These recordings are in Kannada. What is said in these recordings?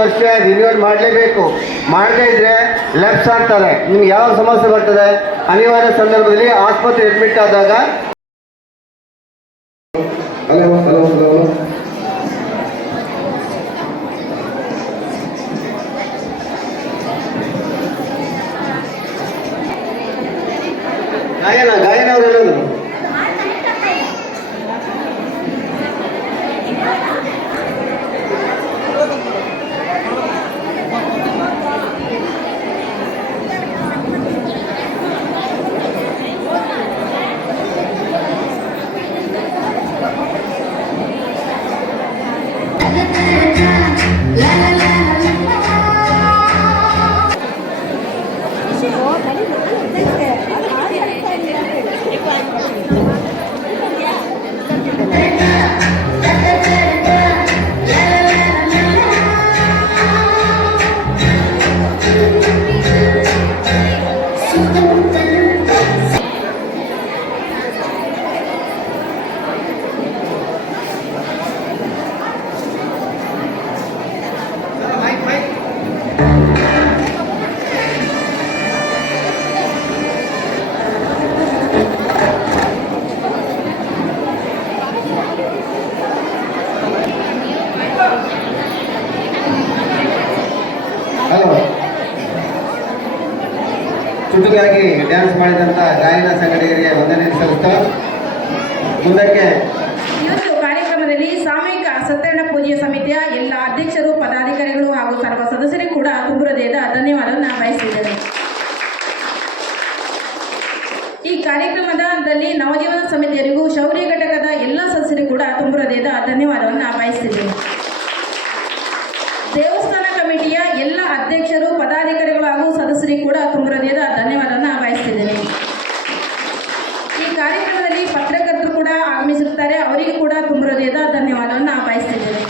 ವರ್ಷ ರಿನ್ಯೂವಲ್ ಮಾಡಲೇಬೇಕು. ಮಾಡದೇ ಇದ್ರೆ ಲೆಫ್ಟ್ಸ್ ಅಂತಾರೆ. ನಿಮ್ಗೆ ಯಾವ ಸಮಸ್ಯೆ ಬರ್ತದೆ? ಅನಿವಾರ್ಯ ಸಂದರ್ಭದಲ್ಲಿ ಆಸ್ಪತ್ರೆ ಅಡ್ಮಿಟ್ ಆದಾಗ ಗಾಯನ ಅವ್ರು ಹೇಳೋದು ಚುಟುಕಾಗಿ ಡ್ಯಾನ್ಸ್ ಮಾಡಿದಂಥ ಗಾಯನ ಸಂಘಟಕರಿಗೆ ವಂದನೆ ಸಲ್ಲಿಸ್ತಾ ಮುಂದಕ್ಕೆ ಇವತ್ತು ಕಾರ್ಯಕ್ರಮದಲ್ಲಿ ಸಾಮೂಹಿಕ ಸತ್ಯನಾರಾಯಣ ಪೂಜೆಯ ಸಮಿತಿಯ ಎಲ್ಲ ಅಧ್ಯಕ್ಷರು, ಪದಾಧಿಕಾರಿಗಳು ಹಾಗೂ ಸರ್ವ ಸದಸ್ಯರಿಗೂ ಕೂಡ ತುಂಬ ಹೃದಯದ ಧನ್ಯವಾದವನ್ನು ಬಯಸಿದ್ದೇನೆ. ಈ ಕಾರ್ಯಕ್ರಮದಲ್ಲಿ ನವಜೀವನ ಸಮಿತಿಯರಿಗೂ ಶೌರ್ಯ ಘಟಕದ ಎಲ್ಲ ಸದಸ್ಯರಿಗೂ ಕೂಡ ತುಂಬ ಹೃದಯದ ಧನ್ಯವಾದವನ್ನು ಬಯಸಿದ್ದೇನೆ. ದೇವಸ್ಥಾನ ಕಮಿಟಿಯ ಎಲ್ಲ ಅಧ್ಯಕ್ಷರು, ಪದಾಧಿಕಾರಿಗಳು ಹಾಗೂ ಸದಸ್ಯರಿಗೂ ಕೂಡ ತುಂಬ ಹೃದಯದ ಧನ್ಯವಾದವನ್ನು ಬಯಸ್ತಿದ್ದೇನೆ. ಈ ಕಾರ್ಯಕ್ರಮದಲ್ಲಿ ಪತ್ರಕರ್ತರು ಕೂಡ ಆಗಮಿಸಿರುತ್ತಾರೆ, ಅವರಿಗೂ ಕೂಡ ತುಂಬ ಹೃದಯದ ಧನ್ಯವಾದವನ್ನು ಬಯಸ್ತಿದ್ದೇನೆ.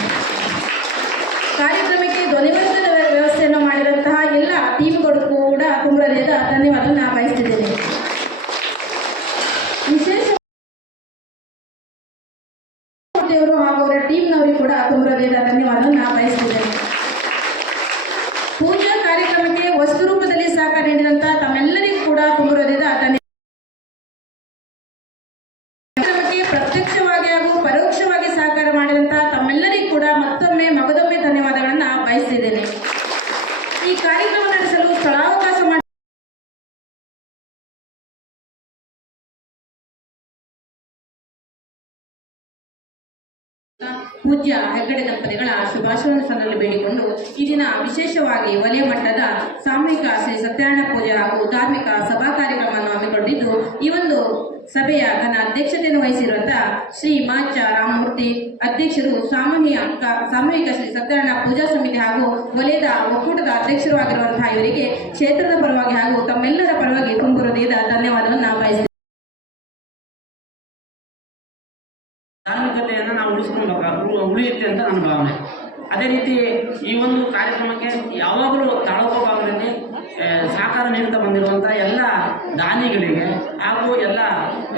ಕಾರ್ಯಕ್ರಮಕ್ಕೆ ಧ್ವನಿವರ್ಧದ ವ್ಯವಸ್ಥೆಯನ್ನು ಮಾಡಿದಂತಹ ಎಲ್ಲ ಟೀಮ್ಗಳಿಗೂ ಕೂಡ ತುಂಬ ಹೃದಯದ ಧನ್ಯವಾದವನ್ನು ಬಯಸ್ತಿದ್ದೇನೆ. ವಿಶೇಷ ಹಾಗೂ ಅವರ ಟೀಮ್ನವರಿಗೂ ಕೂಡ ತುಂಬ ಹೃದಯದ ಧನ್ಯವಾದವನ್ನು ಬಯಸ್ತಿದ್ದೇನೆ. ಪೂಜಾ ಕಾರ್ಯಕ್ರಮಕ್ಕೆ ವಸ್ತು ರೂಪದಲ್ಲಿ ಸಹಕಾರ ನೀಡಿದಂತಹ ತಮ್ಮೆಲ್ಲರಿಗೂ ಕೂಡ ತುಂಬ ಹೃದಯದ ಕಾರ್ಯಕ್ರಮಕ್ಕೆ ಪ್ರತ್ಯಕ್ಷವಾಗಿ ಹಾಗೂ ಪರೋಕ್ಷವಾಗಿ ಸಹಕಾರ ಮಾಡಿದಂತಹ ತಮ್ಮೆಲ್ಲರಿಗೂ ಕೂಡ ಮತ್ತೊಮ್ಮೆ ಮಗದೊಮ್ಮೆ ಧನ್ಯವಾದಗಳನ್ನು ಬಯಸ್ತಿದ್ದೇನೆ. ಈ ಕಾರ್ಯಕ್ರಮ ನಡೆಸಲು ಸ್ಥಳಾವಕಾಶ ಮಾಡಿ ಪೂಜ್ಯ ಹೆಗ್ಗಡೆ ದಂಪತಿಗಳ ಶುಭಾಶಯವನ್ನು ಸಲ್ಲಲು ಬೇಡಿಕೊಂಡು ಈ ದಿನ ವಿಶೇಷವಾಗಿ ವಲಯ ಮಟ್ಟದ ಸಾಮೂಹಿಕ ಶ್ರೀ ಸತ್ಯನಾರಾಯಣ ಪೂಜೆ ಹಾಗೂ ಧಾರ್ಮಿಕ ಸಭಾ ಕಾರ್ಯಕ್ರಮವನ್ನು ಹಮ್ಮಿಕೊಂಡಿದ್ದು, ಈ ಒಂದು ಸಭೆಯ ಘನ ಅಧ್ಯಕ್ಷತೆಯನ್ನು ವಹಿಸಿರುವಂತಹ ಶ್ರೀ ಮಾಚ ರಾಮಮೂರ್ತಿ ಅಧ್ಯಕ್ಷರು, ಸಾಮೂಹಿಕ ಶ್ರೀ ಸತ್ಯನಾರಾಯಣ ಪೂಜಾ ಸಮಿತಿ ಹಾಗೂ ವಲಯದ ಒಕ್ಕೂಟದ ಅಧ್ಯಕ್ಷರು ಆಗಿರುವಂತಹ ಇವರಿಗೆ ಕ್ಷೇತ್ರದ ಪರವಾಗಿ ಹಾಗೂ ತಮ್ಮೆಲ್ಲರ ಪರವಾಗಿ ತುಂಬ ಹೃದಯದ ಧನ್ಯವಾದವನ್ನು ಬಯಸಿದ್ದೇನೆ. ಧಾರ್ಮಿಕತೆಯನ್ನು ನಾವು ಉಳಿಯುತ್ತೆ ಅಂತ ನನ್ನ ಭಾವನೆ. ಅದೇ ರೀತಿ ಈ ಒಂದು ಕಾರ್ಯಕ್ರಮಕ್ಕೆ ಯಾವಾಗಲೂ ತಾಲೂಕು ಭಾಗದಲ್ಲಿ ಸಹಕಾರ ನೀಡುತ್ತಾ ಬಂದಿರುವಂಥ ಎಲ್ಲ ದಾನಿಗಳಿಗೆ ಹಾಗೂ ಎಲ್ಲ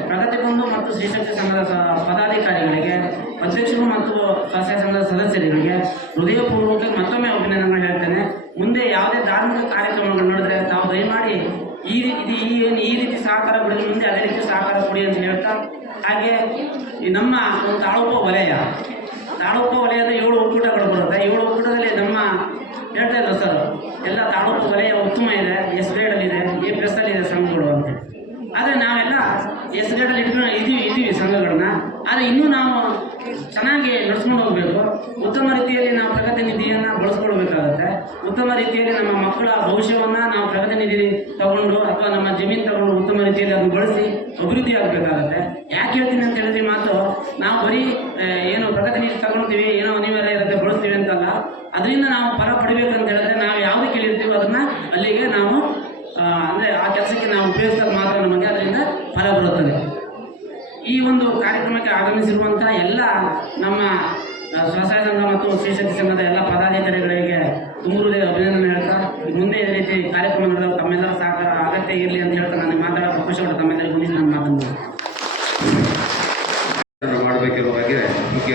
ಪ್ರಗತಿ ಬಂಧು ಮತ್ತು ಶ್ರೀಶಕ್ತಿ ಸಂಘದ ಪದಾಧಿಕಾರಿಗಳಿಗೆ, ಅಧ್ಯಕ್ಷರು ಮತ್ತು ಸ್ವಸಹಾಯ ಸಂಘದ ಸದಸ್ಯರಿಗೆ ಹೃದಯಪೂರ್ವಕ ಮತ್ತೊಮ್ಮೆ ಅಭಿನಂದನೆ ಹೇಳ್ತೇನೆ. ಮುಂದೆ ಯಾವುದೇ ಧಾರ್ಮಿಕ ಕಾರ್ಯಕ್ರಮಗಳು ನಡೆದರೆ ತಾವು ದಯಮಾಡಿ ಈ ರೀತಿ ಸಹಕಾರ ಕೊಡಿ, ಮುಂದೆ ಅದೇ ರೀತಿ ಸಹಕಾರ ಕೊಡಿ ಅಂತ ಹೇಳ್ತಾ, ಹಾಗೆ ಈ ನಮ್ಮ ಒಂದು ತಾಲೂಕು ವಲಯದ 7 ಒಕ್ಕೂಟಗಳು ಬರುತ್ತೆ. 7 ಒಕ್ಕೂಟದಲ್ಲಿ ನಮ್ಮ ಹೇಳ್ತಾ ಇಲ್ಲ ಸರ್, ಎಲ್ಲ ತಾಲೂಕು ವಲಯ ಉತ್ತಮ ಇದೆ, ಎಸ್ ಗ್ರೇಡಲ್ಲಿದೆ, ಎ ಪ್ಲಸ್ಸಲ್ಲಿದೆ ಸಂಘಗಳು ಅಂತ. ಆದರೆ ನಾವೆಲ್ಲ ಎಸ್ ಗ್ರೇಡಲ್ಲಿ ಇದ್ದೀವಿ ಸಂಘಗಳನ್ನ. ಆದರೆ ಇನ್ನೂ ನಾವು ಚೆನ್ನಾಗಿ ನಡೆಸ್ಕೊಂಡು ಹೋಗಬೇಕು. ಉತ್ತಮ ರೀತಿಯಲ್ಲಿ ನಾವು ಪ್ರಗತಿ ನಿಧಿಯನ್ನು ಬಳಸ್ಕೊಳ್ಬೇಕಾಗತ್ತೆ. ಉತ್ತಮ ರೀತಿಯಲ್ಲಿ ನಮ್ಮ ಮಕ್ಕಳ ಭವಿಷ್ಯವನ್ನು ನಾವು ಪ್ರಗತಿ ನಿಧಿ ತಗೊಂಡು ಅಥವಾ ನಮ್ಮ ಜಮೀನು ತಗೊಂಡು ಉತ್ತಮ ರೀತಿಯಲ್ಲಿ ಅದನ್ನು ಬಳಸಿ ಅಭಿವೃದ್ಧಿ ಆಗಬೇಕಾಗತ್ತೆ. ಯಾಕೆ ಹೇಳ್ತೀನಿ ಅಂತ ಹೇಳಿದ್ರೆ ಮಾತು, ನಾವು ಬರೀ ಏನು ಪ್ರಗತಿ ನಿಧಿ ತಗೊಳ್ತೀವಿ, ಏನೋ ಅನಿವಾರ್ಯ ಇರುತ್ತೆ ಬಳಸ್ತೀವಿ ಅಂತಲ್ಲ. ಅದರಿಂದ ನಾವು ಫಲ ಪಡಿಬೇಕಂತ ಹೇಳಿದ್ರೆ ನಾವು ಯಾವುದಕ್ಕೆ ಹೇಳಿರ್ತೀವೋ ಅದನ್ನು ಅಲ್ಲಿಗೆ ನಾವು ಅಂದರೆ ಆ ಕೆಲಸಕ್ಕೆ ನಾವು ಉಪಯೋಗಿಸಿದಾಗ ಮಾತ್ರ ನಮಗೆ ಅದರಿಂದ ಫಲ ಬರುತ್ತದೆ. ಈ ಒಂದು ಕಾರ್ಯಕ್ರಮಕ್ಕೆ ಆಗಮಿಸಿರುವಂಥ ಎಲ್ಲ ನಮ್ಮ ಸ್ವಸಹಾಯ ಸಂಘ ಮತ್ತು ಶ್ರೀಶಕ್ತಿ ಸಂಘದ ಎಲ್ಲ ಪದಾಧಿಕಾರಿಗಳಿಗೆ ತುಂಬ ಹೃದಯ ಅಭಿನಂದನೆ ಹೇಳ್ತಾ, ಮುಂದೆ ಇದೇ ರೀತಿ ಕಾರ್ಯಕ್ರಮ ನಡೆದಾಗ ತಮ್ಮೆಲ್ಲರ ಸಹಕಾರ ಅಗತ್ಯ ಇರಲಿ ಅಂತ ಹೇಳ್ತಾ ನಾನು ಮಾತಾಡೋ ಅವಕಾಶ ಕೊಟ್ಟು ತಮ್ಮೆಲ್ಲರಿಗೂ ಮುಂದೆ ನಾನು ಮಾತನ್ನು ಮಾಡಬೇಕಿರುವ ಬಗ್ಗೆ ಮುಖ್ಯ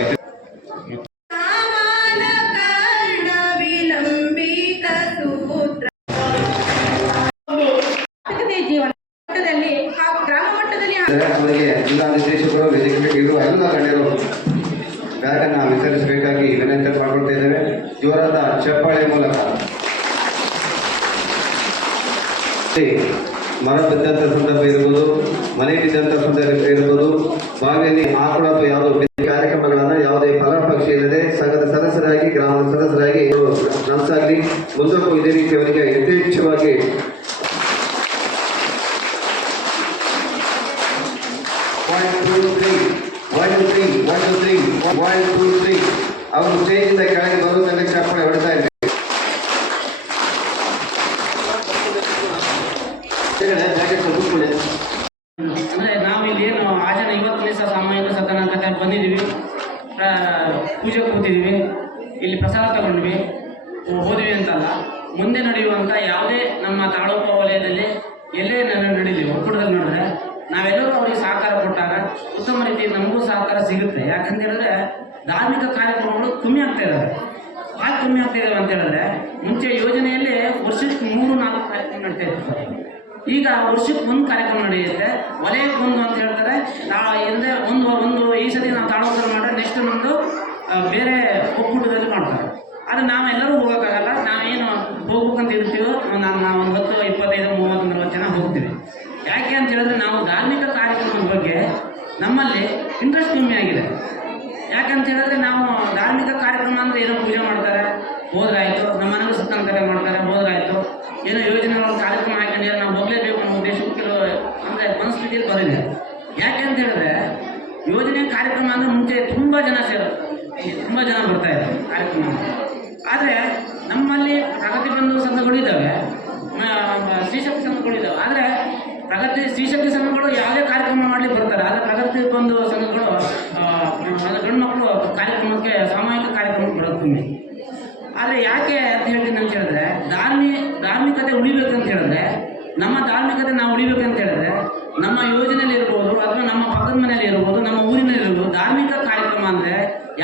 ಅವರಿಗೆ ಜಿಲ್ಲಾ ನಿರ್ದೇಶಕರು ವೇದಿಕೆ ಎಲ್ಲ ಗಣ್ಯರು ಬ್ಯಾಗನ್ನು ವಿತರಿಸಬೇಕಾಗಿ ವಿನಂತಿ ಮಾಡಿಕೊಳ್ತಾ ಇದ್ದೇವೆ. ಜೋರಾದ ಚಪ್ಪಾಳೆ ಮೂಲಕ ಮರ ಬಿದ್ದಂಥ ಸಂದರ್ಭ ಇರ್ಬೋದು, ಮನೆ ಬಿದ್ದಂಥ ಸಂದರ್ಭ ಇರ್ಬೋದು, ಬಾವಿಯಲ್ಲಿ ಆಕಳ ಯಾವುದೋ ಕಾರ್ಯಕ್ರಮಗಳನ್ನು ಯಾವುದೇ ಫಲಾಪೇಕ್ಷೆ ಇಲ್ಲದೆ ಸಂಘದ ಸದಸ್ಯರಾಗಿ ಗ್ರಾಮದ ಸದಸ್ಯರಾಗಿ ನಮಸಾಗಲಿ ಮುಂದಕ್ಕೂ ಇದೇ ರೀತಿ ಅವರಿಗೆ ಯಥೇಚ್ಛವಾಗಿ ಅವರು ಸ್ಟೇಜಿಂದ ಕೆಳಗೆ ಬರುವುದನ್ನು ಚಪ್ಪಾಳೆ ಹೊಡ್ತಾ ಇದ್ದಾರೆ. ಅಂದರೆ ನಾವು ಇಲ್ಲಿ ಏನು ಆಚರಣೆ 20 ದಿವಸ ಸಾಮೂಹಿಕ ಸದನ ಅಂತ ಬಂದಿದ್ದೀವಿ, ಪೂಜೆ ಕೂತಿದ್ದೀವಿ, ಇಲ್ಲಿ ಪ್ರಸಾದ ತಗೊಂಡ್ವಿ, ಹೋದ್ವಿ ಅಂತಲ್ಲ, ಮುಂದೆ ನಡೆಯುವಂಥ ಯಾವುದೇ ನಮ್ಮ ತಾಲೂಕು ವಲಯದಲ್ಲಿ ಎಲ್ಲೇ ನಡೀಲಿ ಒಕ್ಕೂಟದಲ್ಲಿ ನೋಡಿದ್ರೆ ನಾವೆಲ್ಲರೂ ಅವರಿಗೆ ಸಹಕಾರ ಕೊಟ್ಟಾಗ ಉತ್ತಮ ರೀತಿ ನಮಗೂ ಸಹಕಾರ ಸಿಗುತ್ತೆ. ಯಾಕಂತ ಹೇಳಿದ್ರೆ ಧಾರ್ಮಿಕ ಕಾರ್ಯಕ್ರಮಗಳು ಕಮ್ಮಿ ಆಗ್ತಾ ಇದ್ದಾವೆ. ಯಾಕೆ ಕಮ್ಮಿ ಆಗ್ತಾ ಇದ್ದಾವೆ ಅಂತ ಹೇಳಿದ್ರೆ ಮುಂಚೆ ಯೋಜನೆಯಲ್ಲಿ ವರ್ಷಕ್ಕೆ 3-4 ಕಾರ್ಯಕ್ರಮ ನಡೀತಾ ಇತ್ತು ಸರ್. ಈಗ ವರ್ಷಕ್ಕೆ 1 ಕಾರ್ಯಕ್ರಮ ನಡೆಯುತ್ತೆ, ವಲಯಕ್ಕೆ 1 ಅಂತ ಹೇಳ್ತಾರೆ. ಹಿಂದೆ ಒಂದು ಈ ಸತಿ ನಾವು ತಾಳೋತ್ಸವ ಮಾಡಿದ್ರೆ ನೆಕ್ಸ್ಟ್ ನಮ್ಮದು ಬೇರೆ ಒಕ್ಕೂಟದಲ್ಲಿ ಮಾಡ್ತಾರೆ. ಆದರೆ ನಾವೆಲ್ಲರೂ ಹೋಗೋಕ್ಕಾಗಲ್ಲ. ನಾವೇನು ಹೋಗ್ಬೇಕಂತ ಇರ್ತೀವೋ ನಾವು ಒಂದು 10, 25, 30, 40 ಜನ ಹೋಗ್ತೀವಿ. ಯಾಕೆ ಅಂತ ಹೇಳಿದ್ರೆ ನಾವು ಧಾರ್ಮಿಕ ಕಾರ್ಯಕ್ರಮದ ಬಗ್ಗೆ ನಮ್ಮಲ್ಲಿ ಇಂಟ್ರೆಸ್ಟ್ ಕಮ್ಮಿ ಆಗಿದೆ. ಯಾಕಂತ ಹೇಳಿದ್ರೆ ನಾವು ಧಾರ್ಮಿಕ ಕಾರ್ಯಕ್ರಮ ಅಂದರೆ ಏನೋ ಪೂಜೆ ಮಾಡ್ತಾರೆ, ಹೋದ್ರಾಯ್ತು, ನಮ್ಮ ಮನೆಗೂ ಸತ್ಸಂಗ ಮಾಡ್ತಾರೆ, ಹೋದ್ರಾಯ್ತು, ಏನೋ ಯೋಜನೆಗಳ ಕಾರ್ಯಕ್ರಮ ಹಾಕೊಂಡು ನಾವು ಹೋಗಲೇಬೇಕು ಅನ್ನೋ ಉದ್ದೇಶಕ್ಕೆ ಅಂದರೆ ಮನಸ್ಥಿತಿಯಲ್ಲಿ ಬಂದಿದೆ. ಯಾಕೆ ಅಂತ ಹೇಳಿದ್ರೆ ಯೋಜನೆ ಕಾರ್ಯಕ್ರಮ ಅಂದರೆ ಮುಂಚೆ ತುಂಬ ಜನ ಬರ್ತಾ ಇದ್ದಾರೆ ಕಾರ್ಯಕ್ರಮ. ಆದರೆ ನಮ್ಮಲ್ಲಿ ಪ್ರಗತಿ ಬಂಧು ಸಂಘಗಳು ಇದ್ದಾವೆ, ಶ್ರೀಶಕ್ತಿ ಸಂಘಗಳು ಇದ್ದಾವೆ. ಆದರೆ ಶ್ರೀಶಕ್ತಿ ಸಂಘಗಳು ಯಾವುದೇ ಕಾರ್ಯಕ್ರಮ ಮಾಡಲಿಕ್ಕೆ ಬರ್ತಾರೆ. ಆದರೆ ಪ್ರಗತಿ ಬಂಧು ಸಂಘಗಳು ಗಂಡು ಮಕ್ಕಳು ಕಾರ್ಯಕ್ರಮಕ್ಕೆ ಸಾಮೂಹಿಕ ಕಾರ್ಯಕ್ರಮಕ್ಕೆ ಬರೋದು ಕಮ್ಮಿ. ಆದರೆ ಯಾಕೆ ಅಂತ ಹೇಳ್ತೀನಿ ಅಂತ ಹೇಳಿದ್ರೆ ಧಾರ್ಮಿಕತೆ ಉಳಿಬೇಕಂತ ಹೇಳಿದ್ರೆ ನಮ್ಮ ಧಾರ್ಮಿಕತೆ ನಾವು ಉಳಿಬೇಕಂತ ಹೇಳಿದ್ರೆ ನಮ್ಮ ಯೋಜನೆಯಲ್ಲಿ ಇರ್ಬೋದು ಅಥವಾ ನಮ್ಮ ಪಕ್ಕದ ಮನೆಯಲ್ಲಿ ಇರ್ಬೋದು, ನಮ್ಮ ಊರಿನಲ್ಲಿ ಇರ್ಬೋದು, ಧಾರ್ಮಿಕ ಕಾರ್ಯಕ್ರಮ ಅಂದರೆ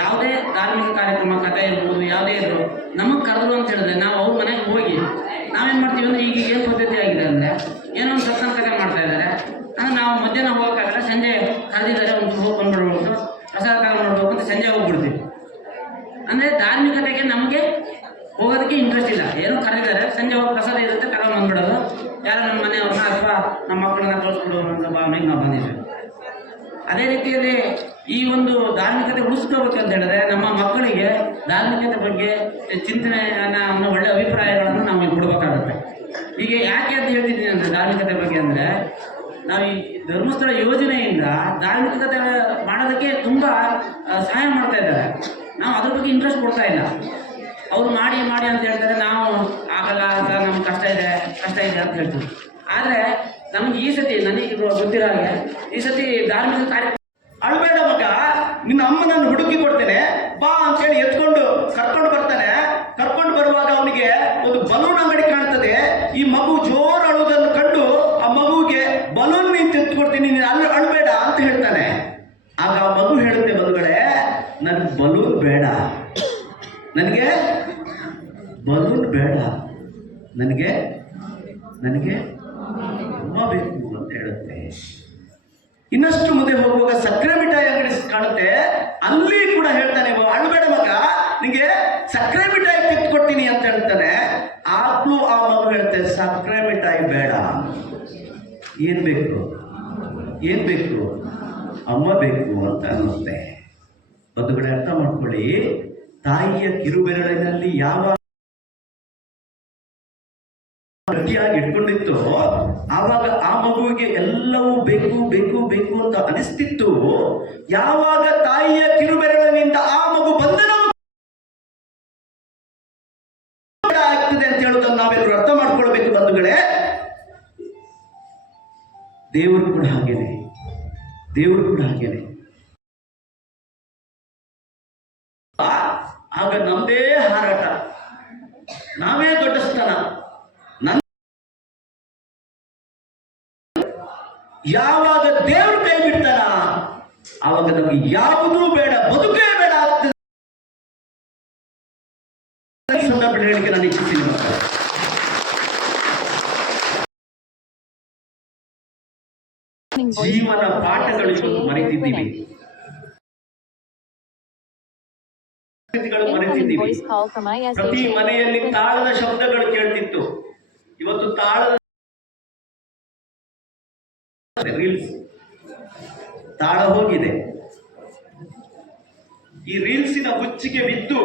ಯಾವುದೇ ಧಾರ್ಮಿಕ ಕಾರ್ಯಕ್ರಮ ಕಥೆ ಇರ್ಬೋದು ಯಾವುದೇ ಇರ್ಬೋದು ನಮಗೆ ಕರೆದ್ರು ಅಂತ ಹೇಳಿದ್ರೆ ನಾವು ಅವ್ರ ಮನೆಗೆ ಹೋಗಿ ನಾವೇನು ಮಾಡ್ತೀವಿ ಅಂದರೆ ಈಗ ಏನು ಪದ್ಧತಿ ಆಗಿದೆ ಅಂದರೆ ಏನೋ ಒಂದು ಸತ್ಸಂಗ ಕಥೆ ಮಾಡ್ತಾ ಇದ್ದಾರೆ ಅಂದರೆ ನಾವು ಮಧ್ಯಾಹ್ನ ಹೋಗೋಕ್ಕಾಗಲ್ಲ, ಸಂಜೆ ಕರೆದಿದ್ದಾರೆ ಒಂದು ಹೋಗಿ ಬಂದ್ಬಿಡ್ಬೋದು, ಪ್ರಸಾದ ತಗೊಂಡ್ಬಿಡ್ಬೇಕು ಅಂತ ಸಂಜೆ ಹೋಗ್ಬಿಡ್ತೀವಿ. ಅಂದರೆ ಧಾರ್ಮಿಕತೆಗೆ ನಮಗೆ ಹೋಗೋದಕ್ಕೆ ಇಂಟ್ರೆಸ್ಟ್ ಇಲ್ಲ. ಏನೋ ಕರೆದಿದ್ದಾರೆ ಸಂಜೆ ಹೋಗಿ ಪ್ರಸಾದ ಇರುತ್ತೆ ಕರ್ಕೊಂಡು ಬಂದ್ಬಿಡೋದು, ಯಾರೋ ನಮ್ಮ ಮನೆಯವ್ರನ್ನ ಅಥವಾ ನಮ್ಮ ಮಕ್ಕಳನ್ನ ತೋರಿಸ್ಬಿಡೋದು ಅನ್ನೋ ಭಾವನೆಗೆ ನಾವು ಬಂದಿದ್ದೀವಿ. ಅದೇ ರೀತಿಯಲ್ಲಿ ಈ ಒಂದು ಧಾರ್ಮಿಕತೆ ಉಳಿಸ್ಕೋಬೇಕಂತ ಹೇಳಿದ್ರೆ ನಮ್ಮ ಮಕ್ಕಳಿಗೆ ಧಾರ್ಮಿಕತೆ ಬಗ್ಗೆ ಚಿಂತನೆಯನ್ನು ಒಳ್ಳೆ ಅಭಿಪ್ರಾಯಗಳನ್ನು ನಾವು ಕೊಡಬೇಕಾಗುತ್ತೆ. ಈಗ ಯಾಕೆ ಅಂತ ಹೇಳ್ತಿದ್ದೀನಿ ಅಂದರೆ ಧಾರ್ಮಿಕತೆ ಬಗ್ಗೆ ಅಂದರೆ ನಾವು ಈ ಧರ್ಮಸ್ಥಳ ಯೋಜನೆಯಿಂದ ಧಾರ್ಮಿಕತೆ ಮಾಡೋದಕ್ಕೆ ತುಂಬ ಸಹಾಯ ಮಾಡ್ತಾ ಇದ್ದಾರೆ. ನಾವು ಅದ್ರ ಬಗ್ಗೆ ಇಂಟ್ರೆಸ್ಟ್ ಕೊಡ್ತಾ ಇಲ್ಲ. ಅವ್ರು ಮಾಡಿ ಅಂತ ಹೇಳ್ತಾರೆ, ನಾವು ಆಗಲ್ಲ ಸರ್, ನಮ್ಗೆ ಕಷ್ಟ ಇದೆ ಅಂತ ಹೇಳ್ತೀವಿ. ಆದರೆ ನಮಗೆ ಈ ಸತಿ ನನಗೆ ಗೊತ್ತಿರೋ ಹಾಗೆ ಈ ಸತಿ ಧಾರ್ಮಿಕ ಕಾರ್ಯಕ್ರಮ ಅಳ್ಬೇಡ ಮಗ, ನಿನ್ನ ಅಮ್ಮನನ್ನು ಹುಡುಕಿ ಕೊಡ್ತೇನೆ ಬಾ ಅಂತೇಳಿ ಕರ್ಕೊಂಡು ಬರ್ತಾನೆ. ಕರ್ಕೊಂಡು ಬರುವಾಗ ಅವನಿಗೆ ಒಂದು ಬಲೂನ್ ಅಂಗಡಿ ಕಾಣ್ತದೆ. ಈ ಮಗು ಜೋರು ಅಳುವುದನ್ನು ಕಂಡು ಆ ಮಗುವಿಗೆ ಬಲೂನ್ ನಿಂತು ಎತ್ಕೊಡ್ತೀನಿ, ನೀನು ಅಳ್ಬೇಡ ಅಂತ ಹೇಳ್ತಾನೆ. ಆಗ ಆ ಮಗು ಹೇಳುತ್ತೆ, ಬಂಧುಗಳೇ, ನನ್ಗೆ ಬಲೂನ್ ಬೇಡ, ನನಗೆ ಬಲೂನ್ ಬೇಡ, ನನಗೆ ಅಮ್ಮ ಬೇಕು ಅಂತ ಹೇಳುತ್ತೆ. ಇನ್ನಷ್ಟು ಮುಂದೆ ಹೋಗುವಾಗ ಸಕ್ಕರೆ ಮಿಠಾಯಿ ಅಂಗಡಿ ಕಾಣುತ್ತೆ. ಅಲ್ಲಿ ಕೂಡ ಹೇಳ್ತಾನೆ, ಅಳ್ಬೇಡ ಮಗ, ನಿಂಗೆ ಸಕ್ಕರೆ ಮಿಠಾಯಿ ಕಿತ್ಕೊಡ್ತೀನಿ ಅಂತ ಹೇಳ್ತಾನೆ. ಆದ್ರೂ ಆ ಮಗು ಹೇಳುತ್ತೆ, ಸಕ್ಕರೆ ಮಿಠಾಯಿ ಬೇಡ, ಏನ್ ಬೇಕು, ಅಮ್ಮ ಬೇಕು ಅಂತ ಅನ್ನುತ್ತೆ. ಬಂಧುಗಳೇ, ಅರ್ಥ ಮಾಡ್ಕೊಳ್ಳಿ, ತಾಯಿಯ ಕಿರುಬೆರಳಿನಲ್ಲಿ ಯಾವ ಗಟ್ಟಿಯಾಗಿ ಇಟ್ಕೊಂಡಿತ್ತು ಆವಾಗ ಆ ಮಗುವಿಗೆ ಎಲ್ಲವೂ ಬೇಕು ಅಂತ ಅನಿಸ್ತಿತ್ತು. ಯಾವಾಗ ತಾಯಿಯ ಕಿರುಬೆರಳಿನಿಂದ ಆ ಮಗು ಬಂಧನ ಆಗ್ತದೆ ಅಂತ ಹೇಳುವುದನ್ನು ನಾವೆಲ್ಲರೂ ಅರ್ಥ ಮಾಡ್ಕೊಳ್ಬೇಕು ಬಂಧುಗಳೇ. ದೇವರು ಕೂಡ ಹಾಗೇನೆ ಆಗ ನಮ್ದೇ ಹಾರಾಟ, ನಾವೇ ದೊಡ್ಡ ಸ್ಥಾನ. ಯಾವಾಗ ದೇವರು ಕೈ ಬಿಡ್ತಾನ ಆವಾಗ ನಮಗೆ ಯಾವುದೂ ಬೇಡ, ಬದುಕೇ ಬೇಡ ಆಗ್ತದೆ. ಸಂದರ್ಭ ಹೇಳಿಕೆ ನಾನು ಇಚ್ಛಿಸ್ತೀನಿ. ಜೀವನ ಪಾಠಗಳು ಇವತ್ತು ಮರೆತಿದ್ದೀವಿ, ಮರೆತಿದ್ದೀವಿ. ಪ್ರತಿ ಮನೆಯಲ್ಲಿ ತಾಳದ ಶಬ್ದಗಳು ಕೇಳ್ತಿತ್ತು, ಇವತ್ತು ತಾಳದ ರೀಲ್ಸ್ ತಾಳ ಹೋಗಿದೆ. ಈ ರೀಲ್ಸಿನ ಹುಚ್ಚಿಗೆ ಬಿದ್ದು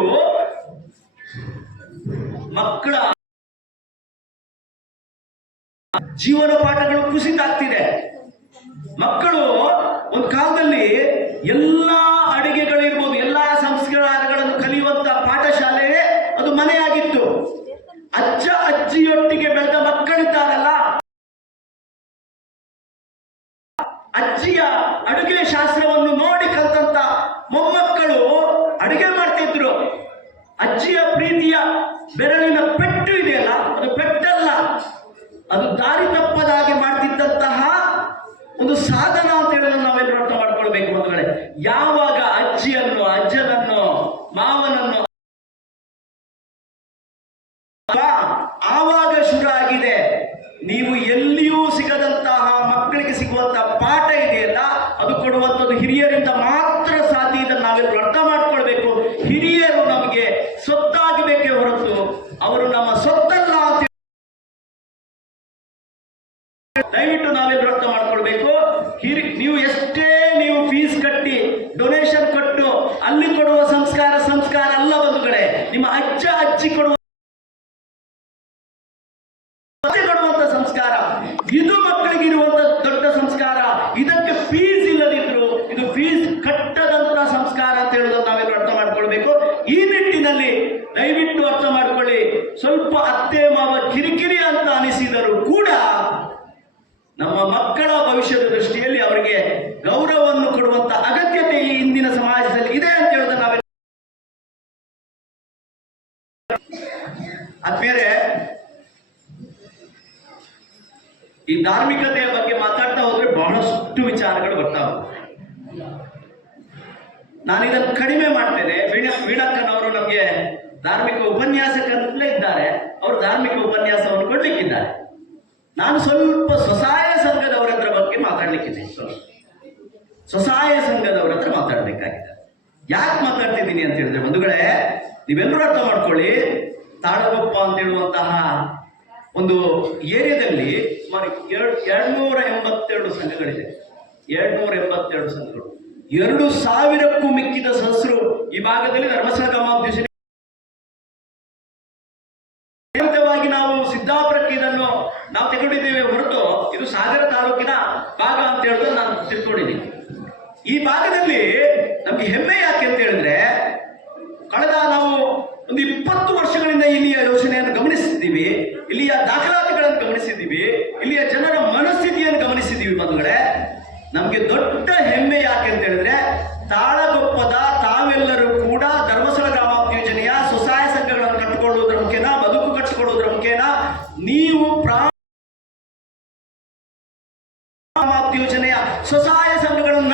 ಮಕ್ಕಳ ಜೀವನ ಪಾಠಗಳು ಕುಸಿತ ಆಗ್ತಿದೆ. ಮಕ್ಕಳು ಒಂದು ಕಾಲದಲ್ಲಿ ಎಲ್ಲಾ ಅಡಿಗೆಗಳಿರ್ಬೋದು, ಎಲ್ಲಾ ಸಂಸ್ಕಾರಗಳನ್ನು ಕಲಿಯುವಂತ ಪಾಠಶಾಲೆಯೇ ಅದು ಮನೆಯಾಗಿತ್ತು. ಅಜ್ಜ ಅಜ್ಜಿಯೊಟ್ಟಿಗೆ ಬೆಳೆದ ಮಕ್ಕಳಿದ್ದಾರಲ್ಲ, ಅಜ್ಜಿಯ ಅಡುಗೆ ಶಾಸ್ತ್ರವನ್ನು ನೋಡಿ ಕಲ್ತಂತ ಮೊಮ್ಮಕ್ಕಳು ಅಡುಗೆ ಮಾಡ್ತಿದ್ರು. ಅಜ್ಜಿಯ ಪ್ರೀತಿಯ ಬೆರಳಿನ ಪೆಟ್ಟು ಇದೆಯಲ್ಲ, ಅದು ಪೆಟ್ಟಲ್ಲ, ಅದು ದಾರಿ ತಪ್ಪದಾಗಿ ಮಾಡ್ತಿದ್ದಂತಹ ಒಂದು ಸಾಧನ ಅಂತ ಹೇಳಲು ನಾವೆಲ್ಲರೂ ಅರ್ಥ ಮಾಡ್ಕೊಳ್ಬೇಕು ಮಕ್ಕಳೇ. ಯಾವಾಗ ಅಜ್ಜಿಯನ್ನು, ಅಜ್ಜನನ್ನು, ಮಾವನನ್ನು ಆವಾಗ ಶುರು ಆಗಿದೆ. ನೀವು ಎಲ್ಲಿಯೂ ಸಿಗದಂತಹ ಮಕ್ಕಳಿಗೆ ಸಿಗುವಂತಹ ಪಾಠ ಇದೆಯಲ್ಲ, ಅದು ಕೊಡುವಂಥದ್ದು ಹಿರಿಯರಿಂದ ಮಾತ್ರ ಸಾಧ್ಯ. ಇದನ್ನು ನಾವೆಲ್ಲರೂ ಅರ್ಥ ಮಾಡ್ಕೊಳ್ಬೇಕು. ಹಿರಿಯರು ನಮಗೆ ಸೊತ್ತಾಗಬೇಕೇ ಹೊರತು ಅವರು ನಮ್ಮ ಸೊತ್ತಲ್ಲ ಅಂತ ದಯವಿಟ್ಟು ನಾವೆಲ್ಲರೂ ಅರ್ಥ ಮಾಡ್ಕೊಳ್ಬೇಕು. ನೀವು ಎಷ್ಟೇ ನೀವು ಫೀಸ್ ಕಟ್ಟಿ ಡೊನೇಷನ್ ಕೊಟ್ಟು ಅಲ್ಲಿ ಕೊಡುವ ಸಂಸ್ಕಾರ ಅಲ್ಲ ಬಂಧುಗಳೇ. ನಿಮ್ಮ ಅಜ್ಜ ಅಜ್ಜಿ ಕೊಡುವಂತ ಸಂಸ್ಕಾರ ಇದು ಮಕ್ಕಳಿಗೆ ಇರುವಂತ ದೊಡ್ಡ ಸಂಸ್ಕಾರ. ಇದಕ್ಕೆ ಫೀಸ್ ಇಲ್ಲದಿದ್ರು ಇದು ಫೀಸ್ ಕಟ್ಟದಂತ ಸಂಸ್ಕಾರ ಅಂತ ಹೇಳೋದು ನಾವೆಲ್ಲರೂ ಅರ್ಥ ಮಾಡ್ಕೊಳ್ಬೇಕು. ಈ ನಿಟ್ಟಿನಲ್ಲಿ ದಯವಿಟ್ಟು ಅರ್ಥ ಮಾಡ್ಕೊಳ್ಳಿ. ಸ್ವಲ್ಪ ಅತ್ತೆ ಮಾವ ಕಿರಿಕಿರಿ ಅಂತ ಅನಿಸಿದರೂ ಕೂಡ ನಮ್ಮ ಮಕ್ಕಳ ಭವಿಷ್ಯದ ದೃಷ್ಟಿಯಲ್ಲಿ ಅವರಿಗೆ ಗೌರವವನ್ನು ಕೊಡುವಂತ ಅಗತ್ಯತೆ ಈ ಇಂದಿನ ಸಮಾಜದಲ್ಲಿ ಇದೆ ಅಂತ ಹೇಳೋದನ್ನ ನಾವೆಲ್ಲ ಆದ್ಮೇಲೆ ಈ ಧಾರ್ಮಿಕತೆಯ ಬಗ್ಗೆ ಮಾತಾಡ್ತಾ ಹೋದ್ರೆ ಬಹಳಷ್ಟು ವಿಚಾರಗಳು ಬರ್ತಾವೆ. ನಾನು ಇದನ್ನು ಕಡಿಮೆ ಮಾಡ್ತೇನೆ. ವೀಣಕ್ಕನವರು ನಮಗೆ ಧಾರ್ಮಿಕ ಉಪನ್ಯಾಸಕರಲ್ಲೇ ಇದ್ದಾರೆ, ಅವರು ಧಾರ್ಮಿಕ ಉಪನ್ಯಾಸವನ್ನು ಕೊಡ್ಲಿಕ್ಕಿದ್ದಾರೆ. ನಾನು ಸ್ವಲ್ಪ ಸ್ವಸಹಾಯ ಸಂಘದವರ ಹತ್ರ ಬಗ್ಗೆ ಮಾತಾಡ್ಲಿಕ್ಕಿದ್ದೀನಿ. ಸ್ವಸಹಾಯ ಸಂಘದವರ ಹತ್ರ ಮಾತಾಡ್ಬೇಕಾಗಿದೆ. ಯಾಕೆ ಮಾತಾಡ್ತಿದ್ದೀನಿ ಅಂತ ಹೇಳಿದ್ರೆ ಬಂಧುಗಳೇ, ನೀವೆಲ್ಲರೂ ಅರ್ಥ ಮಾಡ್ಕೊಳ್ಳಿ. ತಾಳಗೊಪ್ಪ ಅಂತ ಹೇಳುವಂತಹ ಒಂದು ಏರಿಯಾದಲ್ಲಿ ಸುಮಾರು 282 ಸಂಘಗಳಿದೆ. 282 ಸಂಘಗಳು, 2000ಕ್ಕೂ ಮಿಕ್ಕಿದ ಸದಸ್ಯರು ಈ ಭಾಗದಲ್ಲಿ ಧರ್ಮಸ್ಥಳ ಗ್ರಾಮಾಧ್ಯಕ್ಷ. ನಾವು ಸಿದ್ದಾಪುರಕ್ಕೆ ಇದನ್ನು ನಾವು ತಗೊಂಡಿದ್ದೇವೆ ಹೊರತು ಇದು ಸಾಗರ ತಾಲೂಕಿನ ಭಾಗ ಅಂತ ಹೇಳಿದ್ರೆ ನಾನು ತಿಳ್ಕೊಂಡಿದ್ದೀನಿ. ಈ ಭಾಗದಲ್ಲಿ ನಮ್ಗೆ ಹೆಮ್ಮೆ ಯಾಕೆ ಅಂತ ಹೇಳಿದ್ರೆ, ಕಳೆದ ನಾವು ಒಂದು 20 ವರ್ಷಗಳಿಂದ ಇಲ್ಲಿಯ ಯೋಜನೆಯನ್ನು ಗಮನಿಸಿದ್ದೀವಿ, ಇಲ್ಲಿಯ ದಾಖಲಾತಿಗಳನ್ನು ಗಮನಿಸಿದ್ದೀವಿ, ಇಲ್ಲಿಯ ಜನರ ಮನಸ್ಥಿತಿಯನ್ನು ಗಮನಿಸಿದ್ದೀವಿ ಬಂಧುಗಳೇ. ನಮ್ಗೆ ದೊಡ್ಡ ಹೆಮ್ಮೆ ಯಾಕೆ ಅಂತ ಹೇಳಿದ್ರೆ, ತಾಳಗೊಪ್ಪದ ತಾವೆಲ್ಲರೂ ಕೂಡ ಧರ್ಮಸ್ಥಳ ಗ್ರಾಮಾಭಿವೃದ್ಧಿ ಯೋಜನೆಯ ಸ್ವಸಹಾಯ ಸಂಘಗಳನ್ನು ಕಟ್ಟಿಕೊಳ್ಳುವುದರ ಮುಖೇನ, ಬದುಕು ಕಟ್ಟಿಕೊಳ್ಳುವುದರ ಮುಖೇನ ನೀವು ಗ್ರಾಮಾಭಿವೃದ್ಧಿ ಯೋಜನೆಯ ಸ್ವಸಹಾಯ ಸಂಘಗಳನ್ನು